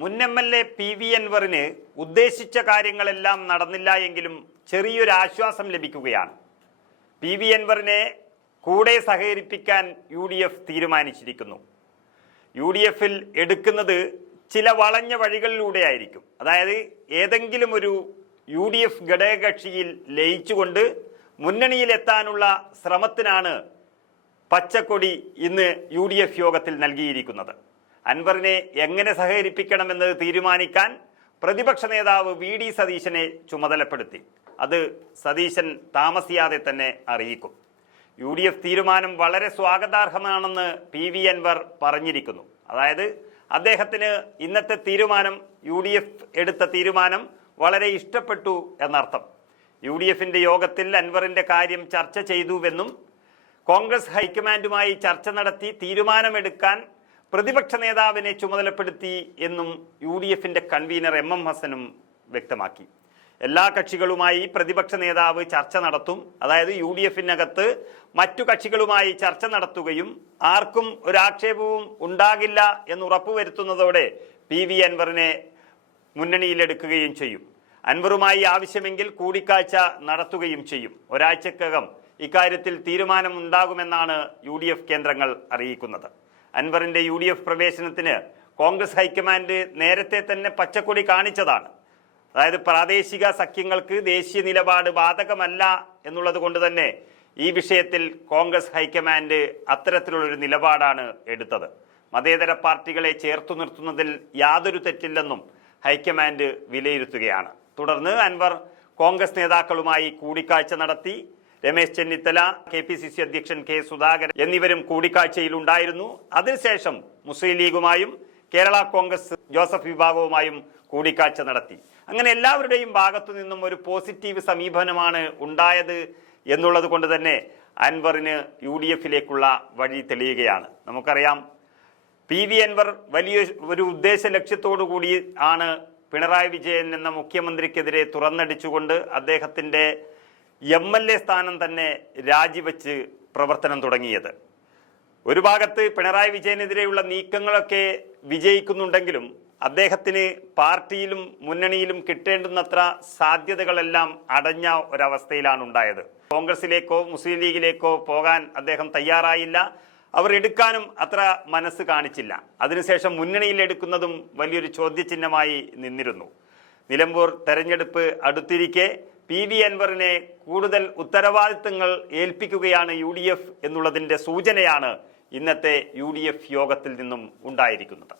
മുൻ MLA PV അൻവറിന് ഉദ്ദേശിച്ച കാര്യങ്ങളെല്ലാം നടന്നില്ല എങ്കിലും ചെറിയൊരു ആശ്വാസം ലഭിക്കുകയാണ്. PV അൻവറിനെ കൂടെ സഹകരിപ്പിക്കാൻ UDF തീരുമാനിച്ചിരിക്കുന്നു. UDFിൽ എടുക്കുന്നത് ചില വളഞ്ഞ വഴികളിലൂടെയായിരിക്കും. അതായത് ഏതെങ്കിലും ഒരു UDF ഘടകകക്ഷിയിൽ ലയിച്ചുകൊണ്ട് മുന്നണിയിലെത്താനുള്ള ശ്രമത്തിനാണ് പച്ചക്കൊടി ഇന്ന് UDF യോഗത്തിൽ നൽകിയിരിക്കുന്നത്. അൻവറിനെ എങ്ങനെ സഹകരിപ്പിക്കണമെന്നത് തീരുമാനിക്കാൻ പ്രതിപക്ഷ നേതാവ് VD സതീശനെ ചുമതലപ്പെടുത്തി. അത് സതീശൻ താമസിയാതെ തന്നെ അറിയിക്കും. UDF തീരുമാനം വളരെ സ്വാഗതാർഹമാണെന്ന് PV അൻവർ പറഞ്ഞിരിക്കുന്നു. അതായത് അദ്ദേഹത്തിന് ഇന്നത്തെ തീരുമാനം, UDF എടുത്ത തീരുമാനം വളരെ ഇഷ്ടപ്പെട്ടു എന്നർത്ഥം. UDFിന്റെ യോഗത്തിൽ അൻവറിന്റെ കാര്യം ചർച്ച ചെയ്തുവെന്നും കോൺഗ്രസ് ഹൈക്കമാൻഡുമായി ചർച്ച നടത്തി തീരുമാനമെടുക്കാൻ പ്രതിപക്ഷ നേതാവിനെ ചുമതലപ്പെടുത്തി എന്നും UDFിന്റെ കൺവീനർ MM ഹസനും വ്യക്തമാക്കി. എല്ലാ കക്ഷികളുമായി പ്രതിപക്ഷ നേതാവ് ചർച്ച നടത്തും. അതായത് UDFിനകത്ത് മറ്റു കക്ഷികളുമായി ചർച്ച നടത്തുകയും ആർക്കും ഒരാക്ഷേപവും ഉണ്ടാകില്ല എന്ന് ഉറപ്പുവരുത്തുന്നതോടെ PV അൻവറിനെ മുന്നണിയിലെടുക്കുകയും ചെയ്യും. അൻവറുമായി ആവശ്യമെങ്കിൽ കൂടിക്കാഴ്ച നടത്തുകയും ചെയ്യും. ഒരാഴ്ചക്കകം ഇക്കാര്യത്തിൽ തീരുമാനമുണ്ടാകുമെന്നാണ് UDF കേന്ദ്രങ്ങൾ അറിയിക്കുന്നത്. അൻവറിന്റെ UDF പ്രവേശനത്തിന് കോൺഗ്രസ് ഹൈക്കമാൻഡ് നേരത്തെ തന്നെ പച്ചക്കൊടി കാണിച്ചതാണ്. അതായത് പ്രാദേശിക സഖ്യങ്ങൾക്ക് ദേശീയ നിലപാട് ബാധകമല്ല എന്നുള്ളത് കൊണ്ട് തന്നെ ഈ വിഷയത്തിൽ കോൺഗ്രസ് ഹൈക്കമാൻഡ് അത്തരത്തിലുള്ളൊരു നിലപാടാണ് എടുത്തത്. മതേതര പാർട്ടികളെ ചേർത്തു നിർത്തുന്നതിൽ യാതൊരു തെറ്റില്ലെന്നും ഹൈക്കമാൻഡ് വിലയിരുത്തുകയാണ്. തുടർന്ന് അൻവർ കോൺഗ്രസ് നേതാക്കളുമായി കൂടിക്കാഴ്ച നടത്തി. രമേശ് ചെന്നിത്തല, KPCC അധ്യക്ഷൻ K സുധാകരൻ എന്നിവരും കൂടിക്കാഴ്ചയിലുണ്ടായിരുന്നു. അതിനുശേഷം മുസ്ലിം ലീഗുമായും കേരള കോൺഗ്രസ് ജോസഫ് വിഭാഗവുമായും കൂടിക്കാഴ്ച നടത്തി. അങ്ങനെ എല്ലാവരുടെയും ഭാഗത്തു നിന്നും ഒരു പോസിറ്റീവ് സമീപനമാണ് ഉണ്ടായത് എന്നുള്ളത് കൊണ്ട് തന്നെ അൻവറിന് UDFിലേക്കുള്ള വഴി തെളിയുകയാണ്. നമുക്കറിയാം, PV അൻവർ വലിയ ഒരു ഉദ്ദേശ ലക്ഷ്യത്തോടു കൂടി ആണ് പിണറായി വിജയൻ എന്ന മുഖ്യമന്ത്രിക്കെതിരെ തുറന്നടിച്ചുകൊണ്ട് അദ്ദേഹത്തിൻ്റെ MLA സ്ഥാനം തന്നെ രാജിവെച്ച് പ്രവർത്തനം തുടങ്ങിയത്. ഒരു ഭാഗത്ത് പിണറായി വിജയനെതിരെയുള്ള നീക്കങ്ങളൊക്കെ വിജയിക്കുന്നുണ്ടെങ്കിലും അദ്ദേഹത്തിന് പാർട്ടിയിലും മുന്നണിയിലും കിട്ടേണ്ടുന്നത്ര സാധ്യതകളെല്ലാം അടഞ്ഞ ഒരവസ്ഥയിലാണ് ഉണ്ടായത്. കോൺഗ്രസിലേക്കോ മുസ്ലിം ലീഗിലേക്കോ പോകാൻ അദ്ദേഹം തയ്യാറായില്ല. അവർ എടുക്കാനും അത്ര മനസ്സ് കാണിച്ചില്ല. അതിനുശേഷം മുന്നണിയിൽ എടുക്കുന്നതും വലിയൊരു ചോദ്യചിഹ്നമായി നിന്നിരുന്നു. നിലമ്പൂർ തെരഞ്ഞെടുപ്പ് അടുത്തിരിക്കെ PV അൻവറിനെ കൂടുതൽ ഉത്തരവാദിത്തങ്ങൾ ഏൽപ്പിക്കുകയാണ് UDF എന്നുള്ളതിൻ്റെ സൂചനയാണ് ഇന്നത്തെ UDF യോഗത്തിൽ നിന്നും ഉണ്ടായിരിക്കുന്നത്.